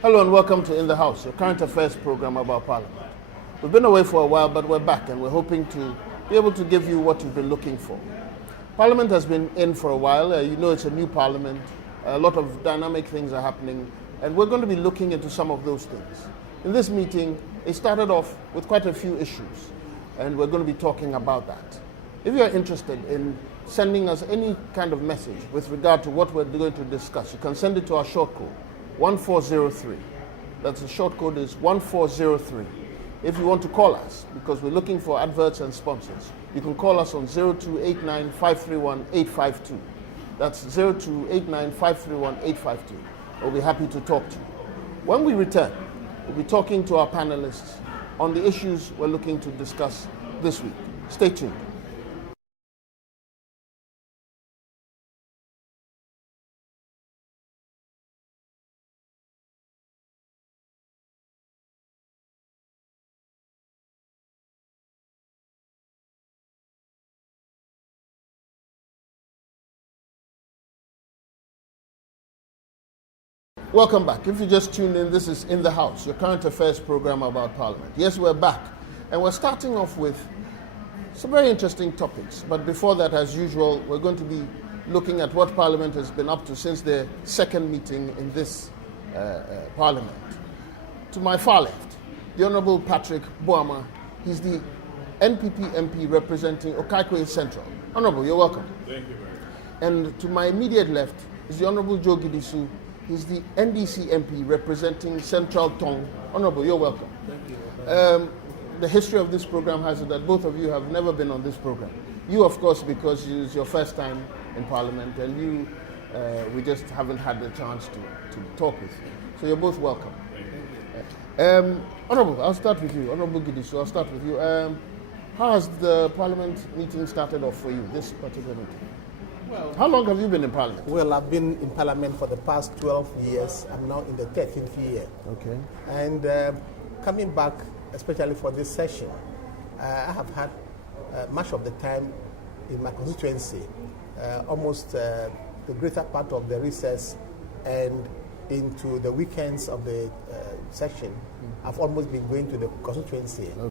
Hello and welcome to In the House, your current affairs program about Parliament. We've been away for a while, but we're back and we're hoping to be able to give you what you've been looking for. Parliament has been in for a while. You know it's a new Parliament. A lot of dynamic things are happening, and we're going to be looking into some of those things. In this meeting, it started off with quite a few issues, and we're going to be talking about that. If you're interested in sending us any kind of message with regard to what we're going to discuss, you can send it to our short code, 1403. That's the short code is 1403. If you want to call us, because we're looking for adverts and sponsors, you can call us on 0289 531 852. That's 0289 531 852. We'll be happy to talk to you. When we return, we'll be talking to our panelists on the issues we're looking to discuss this week. Stay tuned. Welcome back. If you just tuned in, this is In the House, your current affairs program about Parliament. Yes, we're back, and we're starting off with some very interesting topics. But before that, as usual, we're going to be looking at what Parliament has been up to since their second meeting in this Parliament. To my far left, the Honourable Patrick Boamah. He's the NPP MP representing Okaikwe Central. Honourable, you're welcome. Thank you very much. And to my immediate left is the Honourable Joe Gidisu. He's the NDC MP representing Central Tong. Honourable, you're welcome. Thank you. The history of this program has it that both of you have never been on this program. You, of course, because it's your first time in Parliament, and you, we just haven't had the chance to talk with you. So you're both welcome. Honourable, I'll start with you. Honourable Gidisu, I'll start with you. How has the Parliament meeting started off for you, this particular meeting? Well, how long have you been in Parliament? Well, I've been in Parliament for the past 12 years. I'm now in the 13th year. Okay. And coming back, especially for this session, I have had much of the time in my constituency, almost the greater part of the recess and into the weekends of the session. I've almost been going to the constituency. Okay.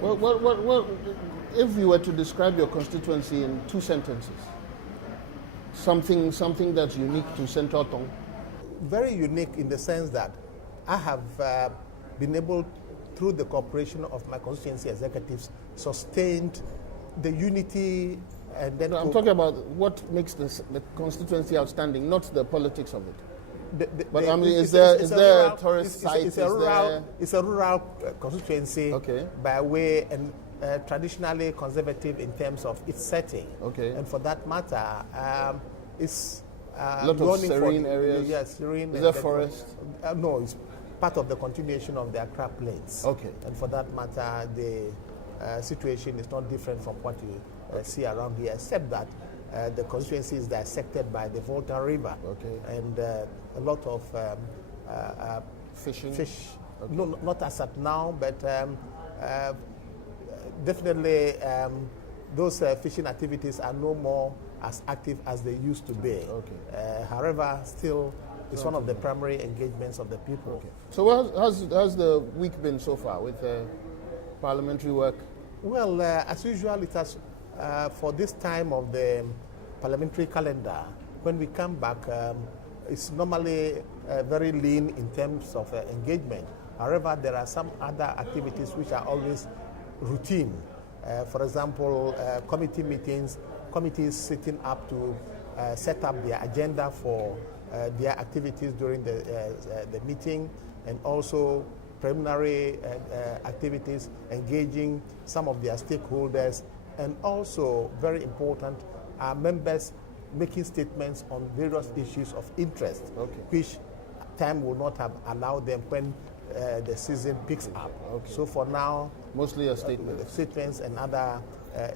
Well, if you were to describe your constituency in two sentences, something that's unique to Central Tong? Very unique in the sense that I have been able, through the cooperation of my constituency executives, sustained the unity. And then I'm talking about what makes the constituency outstanding, not the politics of it. But I mean, is there a tourist site? It's a rural constituency, okay, by way and traditionally conservative in terms of its setting. Okay. And for that matter, it's a lot of serene areas. Yes, serene. Is there forest? No, it's part of the continuation of the Accra Plains. Okay. And for that matter, the situation is not different from what you see around here, except that the constituency is dissected by the Volta River. Okay. And a lot of fishing? Fish. Okay. No, not as at now, but definitely those fishing activities are no more as active as they used to be. Okay. However, still, it's one of the primary engagements of the people. Okay. So how's the week been so far with parliamentary work? Well, as usual, it has, for this time of the parliamentary calendar, when we come back, it's normally very lean in terms of engagement. However, there are some other activities which are always routine. For example, committee meetings, committees sitting up to set up their agenda for their activities during the meeting, and also preliminary activities, engaging some of their stakeholders, and also, very important, members making statements on various issues of interest, okay, which time will not have allowed them when the season picks up. Okay. So for now, mostly a statement. Statements and other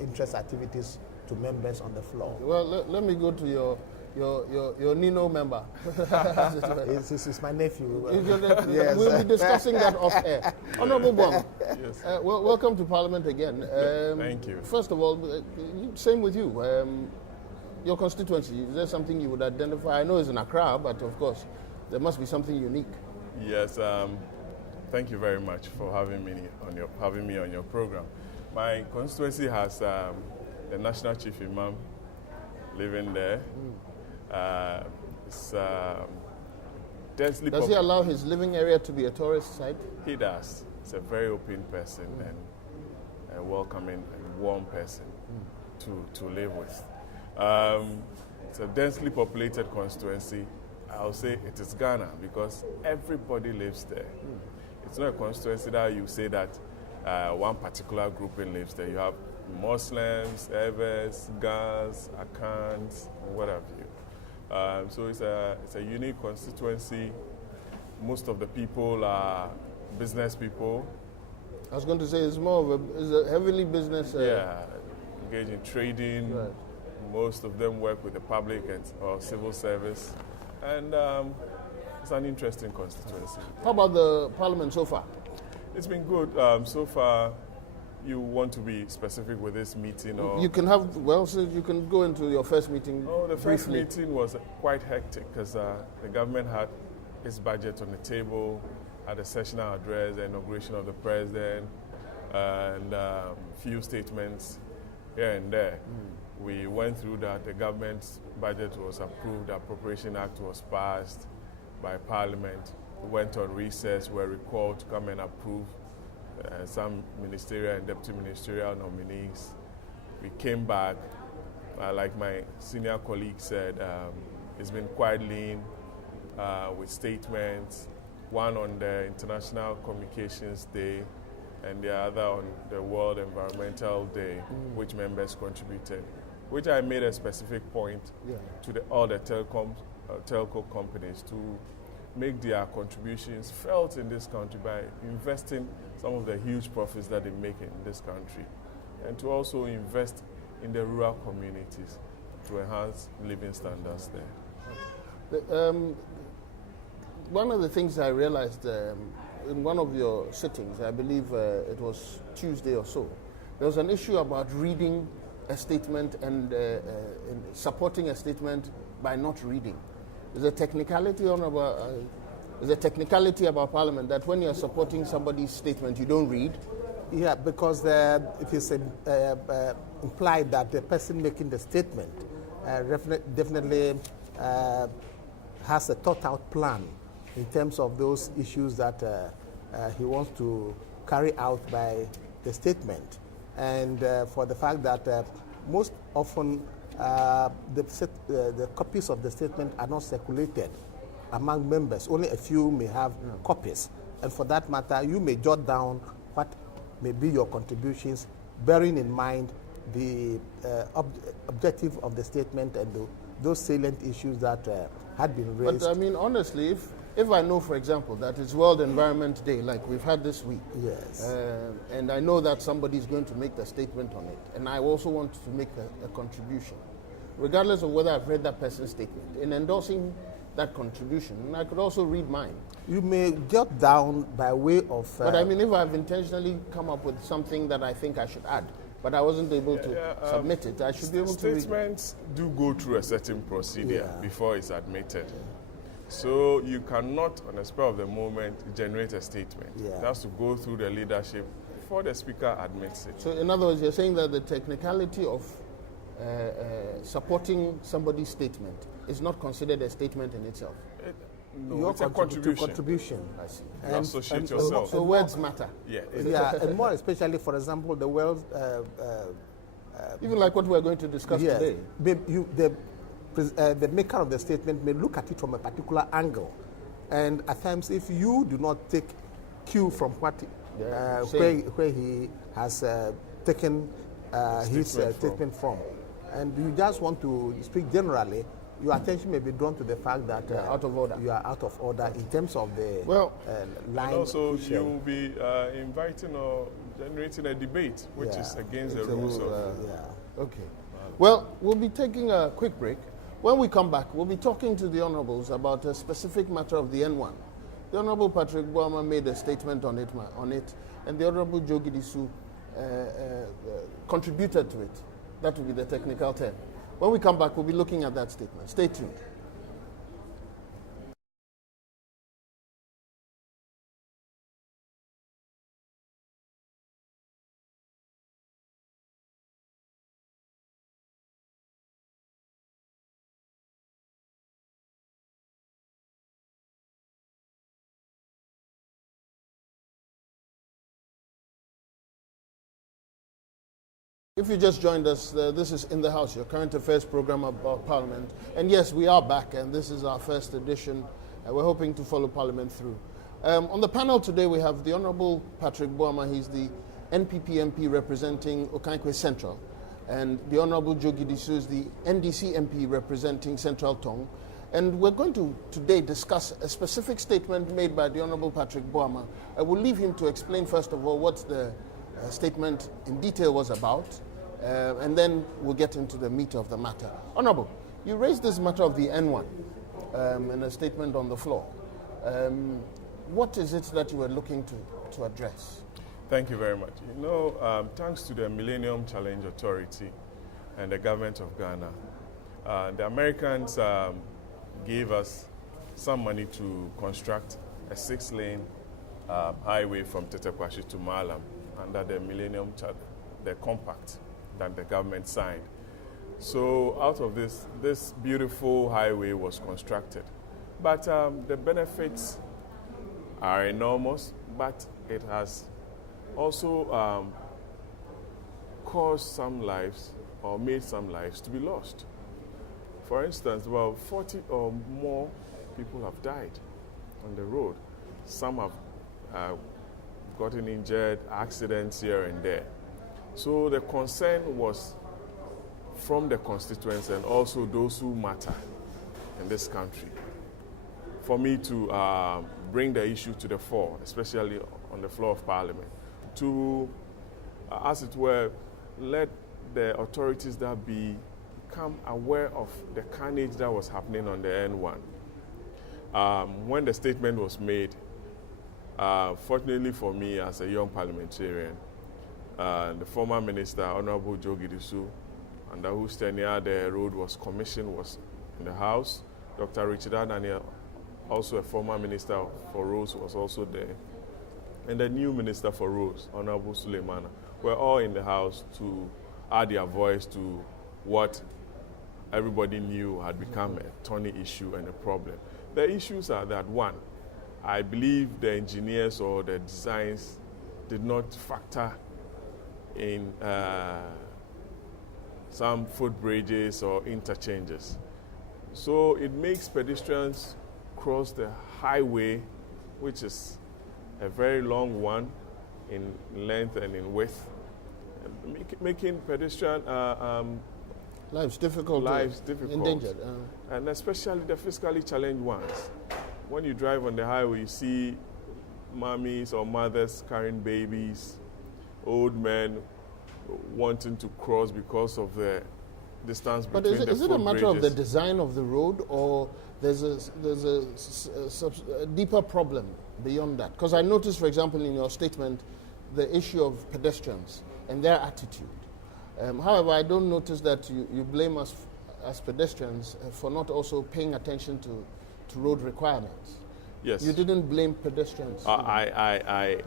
interest activities to members on the floor. Well, let me go to your your Nino member. This is my nephew. Yes. We'll be discussing that off air. Honorable Boamah, Yes. welcome to Parliament again. Thank you. First of all, same with you. Your constituency, is there something you would identify? I know it's in Accra, but of course, there must be something unique. Yes. Thank you very much for having me on your program. My constituency has the National Chief Imam living there. It's densely Does he allow his living area to be a tourist site? He does. He's a very open person and a welcoming and warm person to live with. It's a densely populated constituency. I'll say it is Ghana because everybody lives there. It's not a constituency that you say that one particular grouping lives there. You have Muslims, Evers, Gans, Akans, what have you. So it's a unique constituency. Most of the people are business people. I was going to say it's more of a heavily business. Engage in trading. Right. Most of them work with the public or civil service. And it's an interesting constituency. How about the Parliament so far? It's been good. So far, you want to be specific with this meeting? Or You can have, so you can go into your first meeting. Oh, the first briefly. meeting was quite hectic because the government had its budget on the table, had a sessional address, the inauguration of the president, and few statements here and there. We went through that. The government's budget was approved. The Appropriation Act was passed by Parliament. We went on recess. We were recalled to come and approve some ministerial and deputy ministerial nominees. We came back. Like my senior colleague said, it's been quite lean with statements, one on the International Communications Day and the other on the World Environmental Day, which members contributed, which I made a specific point to all the telco companies to make their contributions felt in this country by investing some of the huge profits that they make in this country, and to also invest in the rural communities to enhance living standards there. One of the things I realized in one of your sittings, I believe it was Tuesday or so, there was an issue about reading a statement and supporting a statement by not reading. There's a technicality about Parliament that when you're supporting somebody's statement, you don't read. Yeah, because it is implied that the person making the statement definitely has a thought-out plan in terms of those issues that he wants to carry out by the statement. And for the fact that most often the copies of the statement are not circulated among members. Only a few may have copies. And for that matter, you may jot down what may be your contributions, bearing in mind the objective of the statement and those salient issues that had been raised. But I mean, honestly, if I know, for example, that it's World Environment Day, like we've had this week, yes, and I know that somebody's going to make a statement on it, and I also want to make a contribution, regardless of whether I've read that person's statement, in endorsing that contribution, I could also read mine. You may jot down by way of... but I mean, if I've intentionally come up with something that I think I should add, but I wasn't able to submit it, I should be able to read it. Statements do go through a certain procedure before it's admitted. So you cannot, on the spur of the moment, generate a statement. It has to go through the leadership before the speaker admits it. So in other words, you're saying that the technicality of supporting somebody's statement is not considered a statement in itself? No, it's a contribution. I see. You associate yourself. So words matter. Yeah. And more especially, for example, the world... even like what we're going to discuss today. The maker of the statement may look at it from a particular angle. And at times, if you do not take cue from what where he has taken his statement from, and you just want to speak generally, your attention may be drawn to the fact that out of order. You are out of order in terms of the line. And also, you will be inviting or generating a debate, which is against the rules of... Okay. Well, we'll be taking a quick break. When we come back, we'll be talking to the Honorables about a specific matter of the N1. The Honorable Patrick Boamah made a statement on it, and the Honorable Joe Gidisu contributed to it. That will be the technical term. When we come back, we'll be looking at that statement. Stay tuned. If you just joined us, this is In the House, your current affairs program about Parliament. And yes, we are back, and this is our first edition. We're hoping to follow Parliament through. On the panel today, we have the Honourable Patrick Boamah. He's the NPP MP representing Okankwe Central. And the Honourable Joe Gidisu is the NDC MP representing Central Tong. And we're going to today discuss a specific statement made by the Honourable Patrick Boamah. I will leave him to explain, first of all, what the statement in detail was about. And then we'll get into the meat of the matter. Honourable, you raised this matter of the N1 in a statement on the floor. What is it that you were looking to address? Thank you very much. You know, thanks to the Millennium Challenge Authority and the government of Ghana, the Americans gave us some money to construct a 6-lane highway from Tetekwashi to Malam under the Millennium Challenge, the compact that the government signed. So out of this beautiful highway was constructed. But the benefits are enormous, but it has also caused some lives or made some lives to be lost. For instance, about 40 or more people have died on the road. Some have gotten injured, accidents here and there. So the concern was from the constituents and also those who matter in this country for me to bring the issue to the fore, especially on the floor of Parliament, to, as it were, let the authorities that become aware of the carnage that was happening on the N1. When the statement was made, fortunately for me as a young parliamentarian, the former minister, Honorable Joe Gidisu, under whose tenure the road was commissioned, was in the House. Dr. Richard Anania, also a former minister for roads, was also there. And the new minister for roads, Honorable Suleimana, were all in the House to add their voice to what everybody knew had become a thorny issue and a problem. The issues are that, one, I believe the engineers or the designs did not factor in some footbridges or interchanges. So it makes pedestrians cross the highway, which is a very long one in length and in width, making pedestrian lives difficult, endangered. And especially the physically challenged ones. When you drive on the highway, you see mummies or mothers carrying babies, old men wanting to cross because of the distance between the footbridges. But is it a matter of the design of the road, or there's a deeper problem beyond that? Because I noticed, for example, in your statement, the issue of pedestrians and their attitude. However, I don't notice that you blame us as pedestrians for not also paying attention to road requirements. Yes. You didn't blame pedestrians. I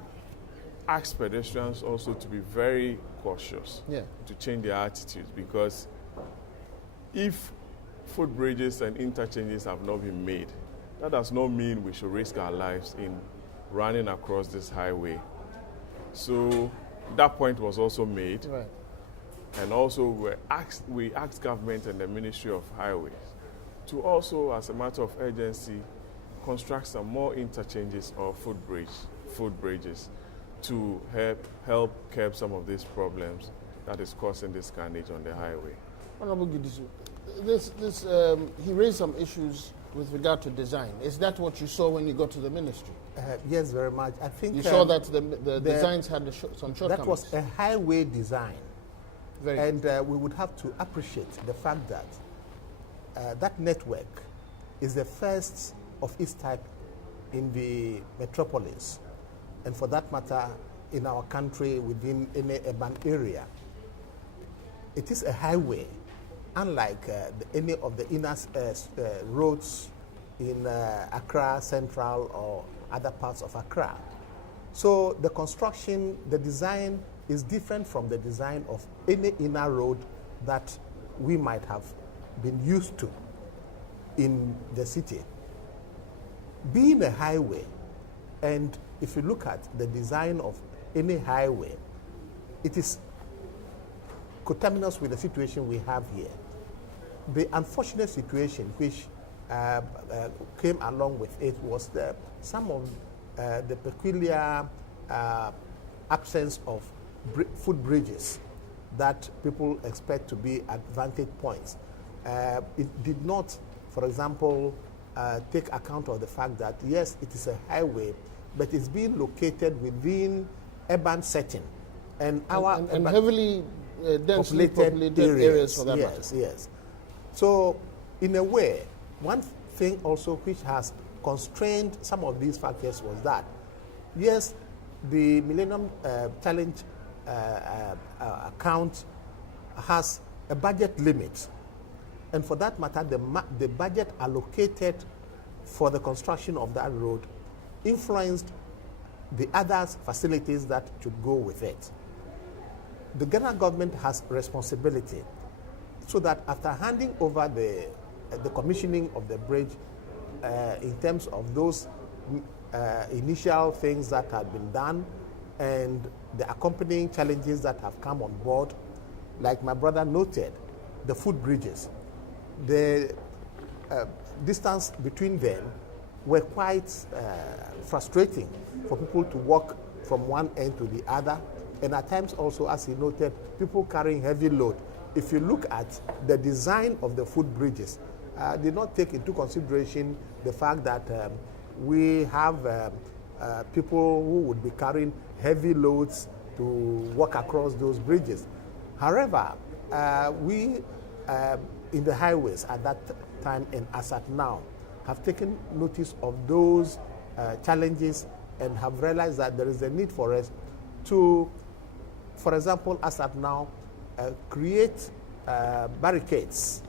asked pedestrians also to be very cautious, to change their attitudes, because if footbridges and interchanges have not been made, that does not mean we should risk our lives in running across this highway. So that point was also made. Right. And also we asked government and the Ministry of Highways to also, as a matter of urgency, construct some more interchanges or footbridges to help curb some of these problems that is causing this carnage on the highway. Honorable Gidisu, he raised some issues with regard to design. Is that what you saw when you got to the ministry? Yes, very much. I think you saw that the designs had some shortcomings. That was a highway design. Very and we would have to appreciate the fact that that network is the first of its type in the metropolis, and for that matter, in our country within any urban area. It is a highway, unlike any of the inner roads in Accra Central or other parts of Accra. So the construction, the design is different from the design of any inner road that we might have been used to in the city. Being a highway, and if you look at the design of any highway, it is coterminous with the situation we have here. The unfortunate situation which came along with it was some of the peculiar absence of footbridges that people expect to be at vantage points. It did not, for example, take account of the fact that, yes, it is a highway, but it's being located within urban setting. And heavily densely populated areas for that matter. Yes. So, in a way, one thing also which has constrained some of these factors was that, yes, the Millennium Challenge account has a budget limit. And for that matter, the budget allocated for the construction of that road influenced the other facilities that should go with it. The Ghana government has responsibility so that after handing over the commissioning of the bridge in terms of those initial things that had been done and the accompanying challenges that have come on board, like my brother noted, the footbridges, the distance between them were quite frustrating for people to walk from one end to the other, and at times also, as he noted, people carrying heavy load. If you look at the design of the footbridges, did not take into consideration the fact that we have people who would be carrying heavy loads to walk across those bridges. However, we in the highways at that time and as at now have taken notice of those challenges and have realized that there is a need for us to, for example, as at now, create barricades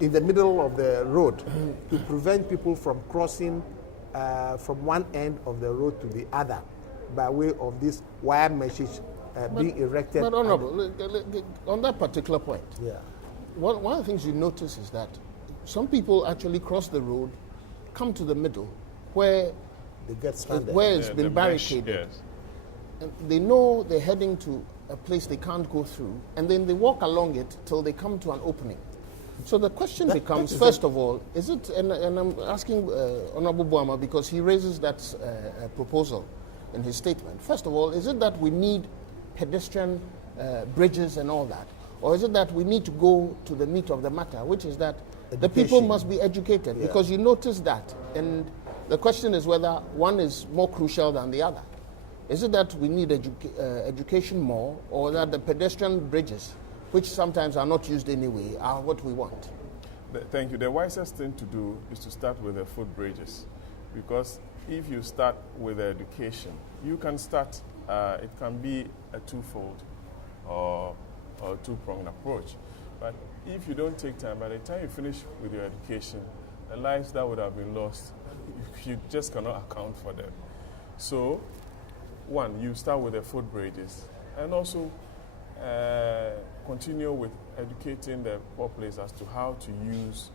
in the middle of the road to prevent people from crossing from one end of the road to the other by way of this wire meshes being erected. But Honorable, on that particular point, yeah, one of the things you notice is that some people actually cross the road, come to the middle, where they get stranded, where it's been barricaded. Yes. And they know they're heading to a place they can't go through, and then they walk along it till they come to an opening. So the question becomes, first of all, is it, and I'm asking Honorable Boamah because he raises that proposal in his statement. First of all, is it that we need pedestrian bridges and all that? Or is it that we need to go to the meat of the matter, which is that the people must be educated? Yeah. Because you notice that, and the question is whether one is more crucial than the other. Is it that we need education more, or that the pedestrian bridges, which sometimes are not used anyway, are what we want? Thank you. The wisest thing to do is to start with the footbridges, because if you start with education, you can start, it can be a twofold or two-pronged approach. But if you don't take time, by the time you finish with your education, the lives that would have been lost, you just cannot account for them. So, one, you start with the footbridges, and also continue with educating the populace as to how to use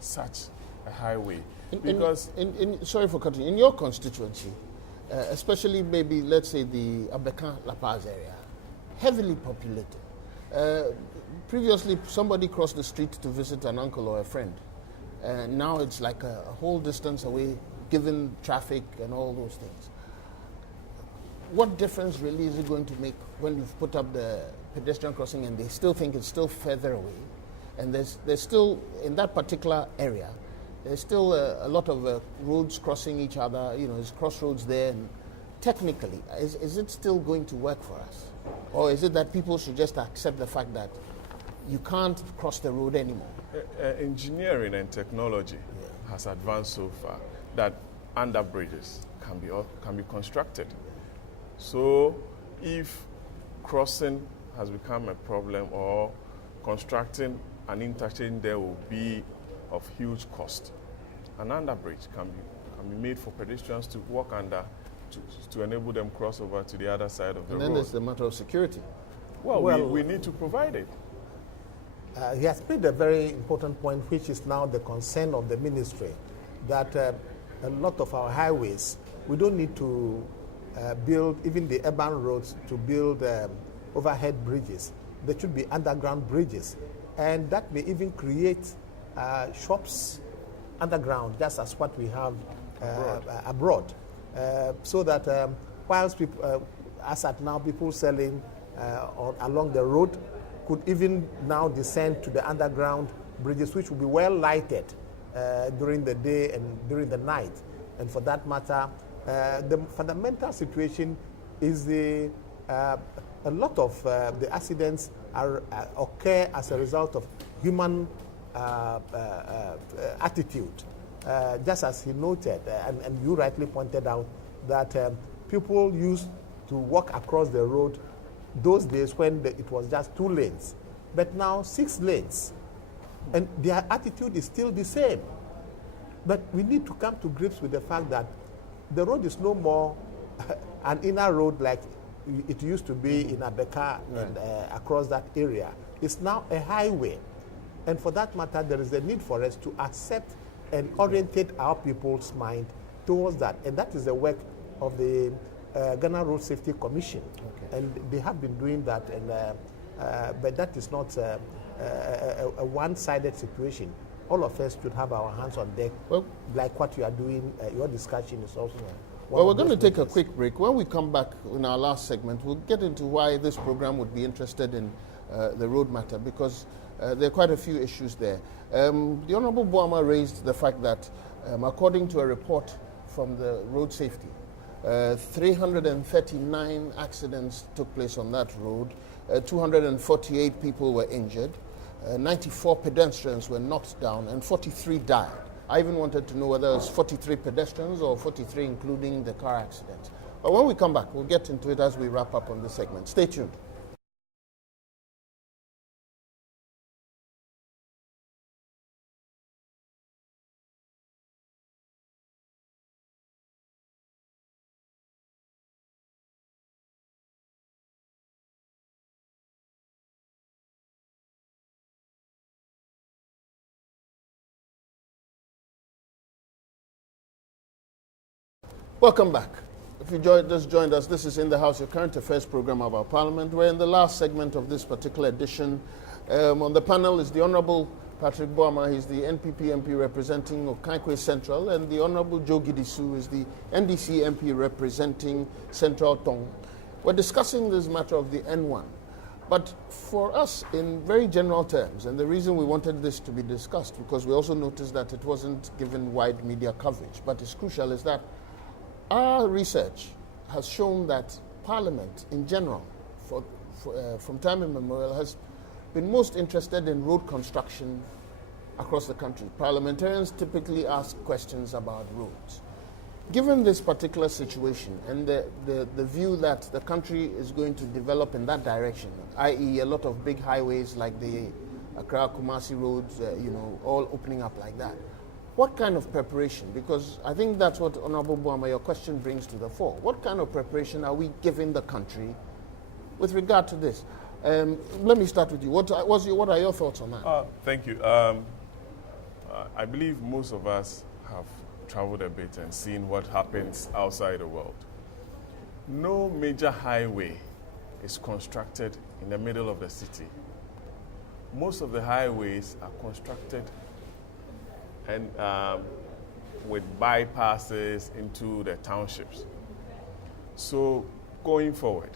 such a highway. Because sorry for cutting. In your constituency, especially maybe let's say the Abekan La Paz area, heavily populated. Previously, somebody crossed the street to visit an uncle or a friend. Now it's like a whole distance away, given traffic and all those things. What difference really is it going to make when you've put up the pedestrian crossing and they still think it's still further away? And there's still, in that particular area, there's still a lot of roads crossing each other, there's crossroads there. And technically, is it still going to work for us? Or is it that people should just accept the fact that you can't cross the road anymore. Engineering and technology has advanced so far that under bridges can be constructed. So if crossing has become a problem or constructing an interchange there will be of huge cost, an underbridge can be made for pedestrians to walk under to enable them cross over to the other side of the road. And then there's the matter of security. Well, we need to provide it. He has made a very important point, which is now the concern of the ministry, that a lot of our highways, we don't need to build, even the urban roads, to build overhead bridges. There should be underground bridges. And that may even create shops underground, just as what we have abroad. So that whilst people, as at now, people selling along the road could even now descend to the underground bridges, which will be well lighted during the day and during the night. And for that matter, the fundamental situation is a lot of the accidents occur as a result of human attitude. Just as he noted, and you rightly pointed out, that people used to walk across the road those days when it was just 2 lanes, but now 6 lanes. And their attitude is still the same. But we need to come to grips with the fact that the road is no more an inner road like it used to be in Abeka and across that area. It's now a highway. And for that matter, there is a need for us to accept and orientate our people's mind towards that. And that is the work of the Ghana Road Safety Commission. Okay. And they have been doing that, and but that is not a one-sided situation. All of us should have our hands on deck, like what you are doing. Your discussion is also. Well, we're going to take a quick break. When we come back in our last segment, we'll get into why this program would be interested in the road matter, because there are quite a few issues there. The Honorable Boamah raised the fact that, according to a report from the road safety, 339 accidents took place on that road, 248 people were injured, 94 pedestrians were knocked down, and 43 died. I even wanted to know whether it was 43 pedestrians or 43 including the car accidents. But when we come back, we'll get into it as we wrap up on this segment. Stay tuned. Welcome back. If you just joined us, this is In the House, your current affairs program of our Parliament. We're in the last segment of this particular edition. On the panel is the Honourable Patrick Boamah. He's the NPP MP representing Okankwe Central, and the Honourable Joe Gidisu is the NDC MP representing Central Tong. We're discussing this matter of the N1. But for us, in very general terms, and the reason we wanted this to be discussed, because we also noticed that it wasn't given wide media coverage, but it's crucial, is that our research has shown that Parliament in general, from time immemorial, has been most interested in road construction across the country. Parliamentarians typically ask questions about roads. Given this particular situation and the view that the country is going to develop in that direction, i.e. a lot of big highways like the Accra-Kumasi roads, all opening up like that, what kind of preparation, because I think that's what Honorable Boamah, your question brings to the fore. What kind of preparation are we giving the country with regard to this? Let me start with you. What are your thoughts on that? Thank you. I believe most of us have traveled a bit and seen what happens outside the world. No major highway is constructed in the middle of the city. Most of the highways are constructed and with bypasses into the townships. So going forward,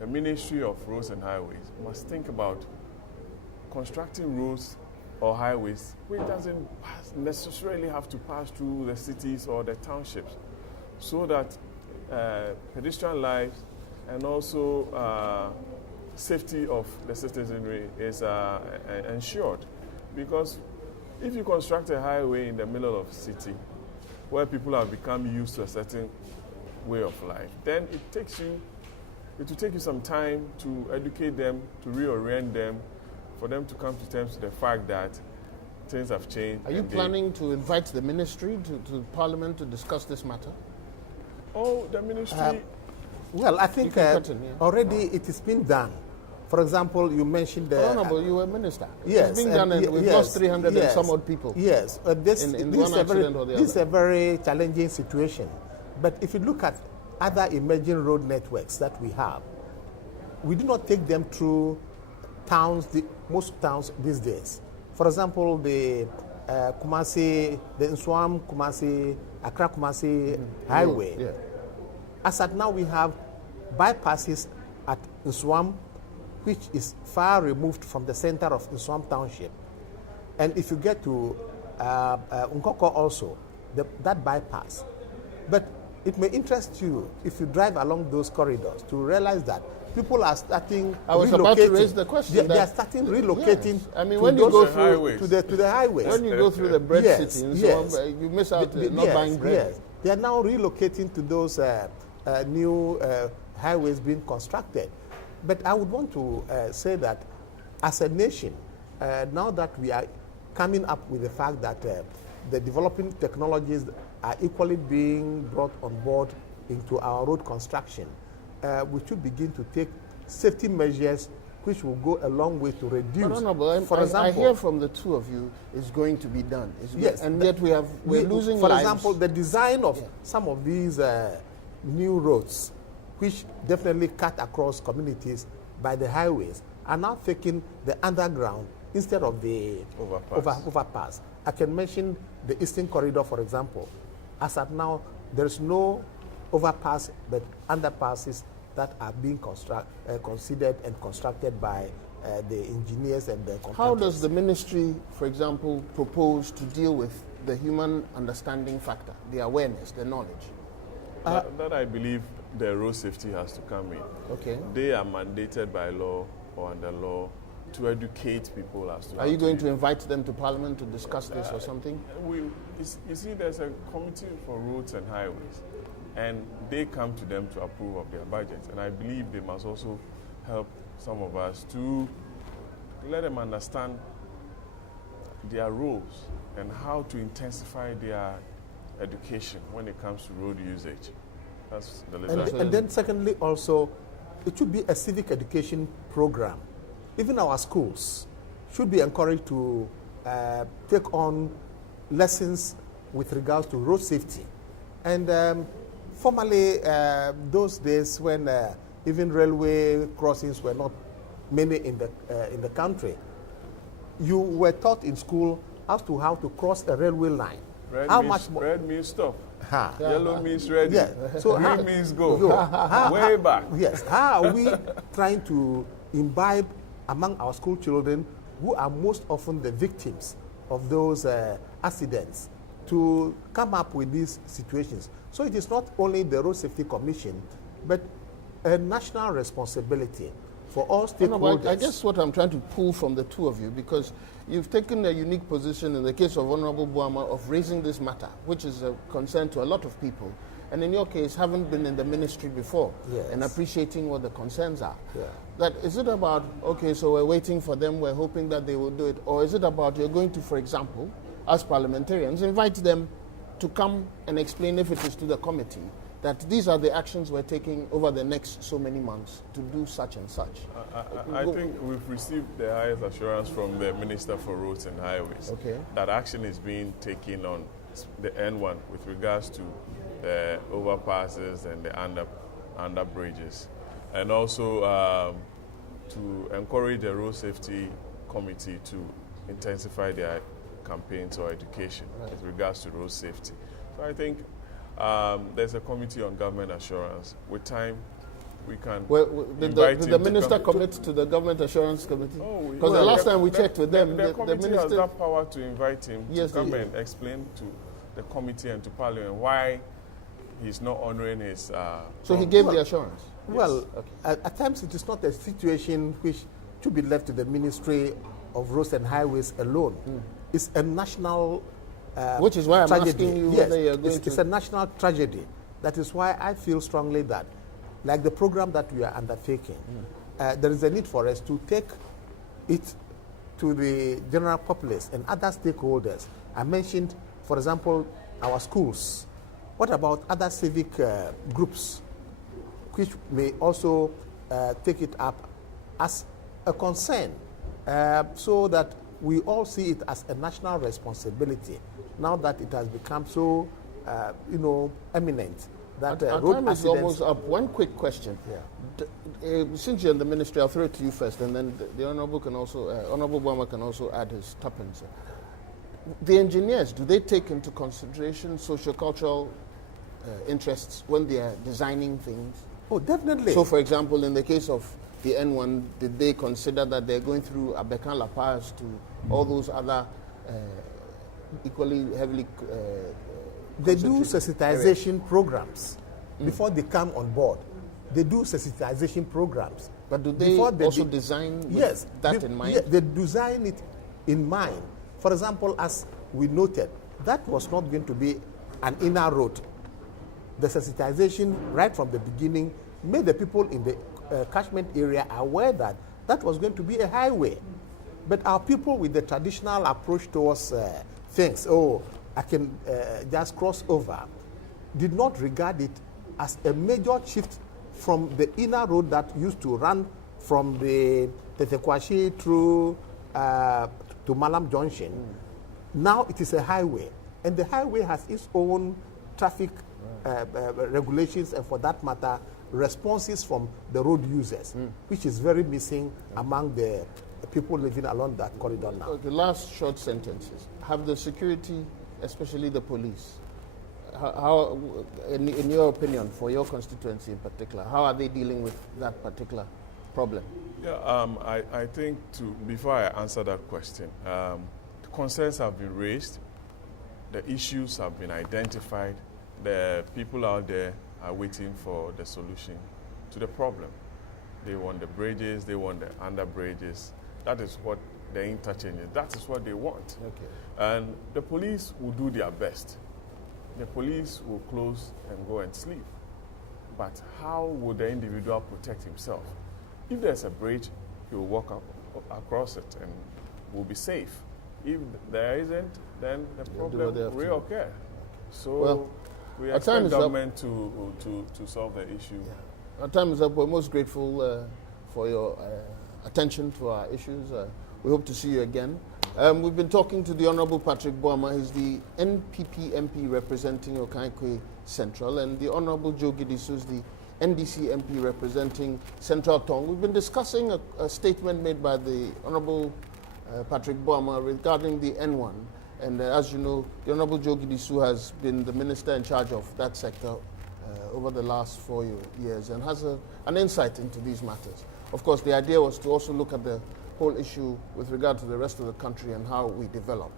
the Ministry of Roads and Highways must think about constructing roads or highways which doesn't necessarily have to pass through the cities or the townships, so that pedestrian lives and also safety of the citizenry is ensured. Because if you construct a highway in the middle of the city where people have become used to a certain way of life, then it will take you some time to educate them, to reorient them, for them to come to terms with the fact that things have changed. Are you planning to invite the ministry to Parliament to discuss this matter? Oh, the ministry... well, I think already it has been done. For example, you mentioned the... Honorable, you were minister. Yes. It's been done and we've lost 300 and some odd people. Yes. This is a very challenging situation. But if you look at other emerging road networks that we have, we do not take them through towns, most towns these days. For example, the Kumasi, the Nsawam Kumasi, Accra Kumasi highway. Yeah. As at now, we have bypasses at Nsawam, which is far removed from the center of Nsawam Township. And if you get to Nkoko also, that bypass. But it may interest you if you drive along those corridors to realize that people are starting I was about to raise the question. They are starting relocating. Yes. I mean, when you go through to the highways. When you go through the bread city, you miss out not buying bread. Yes. They are now relocating to those new highways being constructed. But I would want to say that as a nation, now that we are coming up with the fact that the developing technologies are equally being brought on board into our road construction, we should begin to take safety measures which will go a long way to reduce. But Honorable, for example, I hear from the two of you is going to be done. Yes, and yet we're losing for lives. For example, the design of some of these new roads, which definitely cut across communities by the highways, are now taking the underground instead of the overpass. I can mention the Eastern Corridor, for example. As at now, there is no overpass, but underpasses that are being considered and constructed by the engineers and the contractors. How does the ministry, for example, propose to deal with the human understanding factor, the awareness, the knowledge? That I believe the road safety has to come in. Okay. They are mandated by law or under law to educate people as to. Are you going to invite them to Parliament to discuss this or something? You see, there's a committee for roads and highways, and they come to them to approve of their budgets. And I believe they must also help some of us to let them understand their roles and how to intensify their education when it comes to road usage. That's the and then secondly also, it should be a civic education program. Even our schools should be encouraged to take on lessons with regards to road safety. And formerly, those days when even railway crossings were not many in the country, you were taught in school as to how to cross a railway line. Red means stop. Yellow means ready. Yeah. So green means go. Way back. Yes. How are we trying to imbibe among our school children, who are most often the victims of those accidents, to come up with these situations? So it is not only the Road Safety Commission, but a national responsibility for all stakeholders. I guess what I'm trying to pull from the two of you, because you've taken a unique position in the case of Honorable Boamah of raising this matter, which is a concern to a lot of people. And in your case, haven't been in the ministry before, and appreciating what the concerns are. Yeah. That is it about, okay, so we're waiting for them, we're hoping that they will do it, or is it about you're going to, for example, as parliamentarians, invite them to come and explain, if it is to the committee, that these are the actions we're taking over the next so many months to do such and such? I think we've received the highest assurance from the Minister for Roads and Highways that action is being taken on the N1 with regards to the overpasses and the under bridges, and also to encourage the Road Safety Committee to intensify their campaigns or education with regards to road safety. So I think there's a committee on government assurance. With time, we can did the minister commit to the government assurance committee? Because the last time we checked with them, the committee minister has that power to invite him to come and explain to the committee and to Parliament why he's not honoring his. So he gave the assurance. Well, Okay. at times it is not a situation which should be left to the Ministry of Roads and Highways alone. It's a national Which is why I'm tragedy. asking you Yes, whether you're going it's a national tragedy. That is why I feel strongly that, like the program that we are undertaking, there is a need for us to take it to the general populace and other stakeholders. I mentioned, for example, our schools. What about other civic groups which may also take it up as a concern, so that we all see it as a national responsibility now that it has become so, eminent that Our road time is accidents. almost up. One quick question. Since you're in the ministry, I'll throw it to you first, and then the Honourable can also, Honourable Boamah can also add his tuppence. The engineers, do they take into consideration socio-cultural interests when they are designing things? Oh, definitely. So, for example, in the case of the N1, did they consider that they're going through Abekan La Paz to all those other equally heavily they do concentrated sensitization programs before they come on board. They do sensitization programs. But do they before also design with yes, that in mind? Yeah, they design it in mind. For example, as we noted, that was not going to be an inner road. The sensitization right from the beginning made the people in the catchment area aware that that was going to be a highway. But our people with the traditional approach towards things, I can just cross over, did not regard it as a major shift from the inner road that used to run from the Tetekwashi through to Malam Junction. Now it is a highway, and the highway has its own traffic regulations, and for that matter, responses from the road users, which is very missing among the people living along that corridor now. Okay, last short sentences. Have the security, especially the police, how in your opinion, for your constituency in particular, how are they dealing with that particular problem? Yeah, I think before I answer that question, the concerns have been raised, the issues have been identified, the people out there are waiting for the solution to the problem. They want the bridges, they want the under bridges. That is what the interchanges, that is what they want. Okay. And the police will do their best. The police will close and go and sleep. But how will the individual protect himself? If there's a bridge, he will walk across it and will be safe. If there isn't, then the problem will reoccur. So we expect government to solve the issue. Yeah. Our time is up. We're most grateful for your attention to our issues. We hope to see you again. We've been talking to the Honourable Patrick Boamah. He's the NPP MP representing Okaikwe Central, and the Honourable Joe Gidisu is the NDC MP representing Central Tong. We've been discussing a statement made by the Honourable Patrick Boamah regarding the N1. And as you know, the Honourable Joe Gidisu has been the minister in charge of that sector over the last 4 years and has an insight into these matters. Of course, the idea was to also look at the whole issue with regard to the rest of the country and how we develop.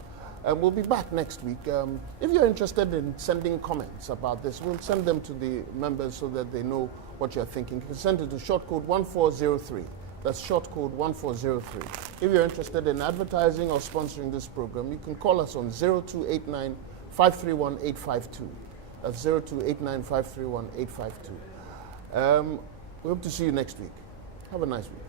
We'll be back next week. If you're interested in sending comments about this, we'll send them to the members so that they know what you're thinking. You can send it to short code 1403. That's short code 1403. If you're interested in advertising or sponsoring this program, you can call us on 0289 531 852. That's 0289 531 852. We hope to see you next week. Have a nice week.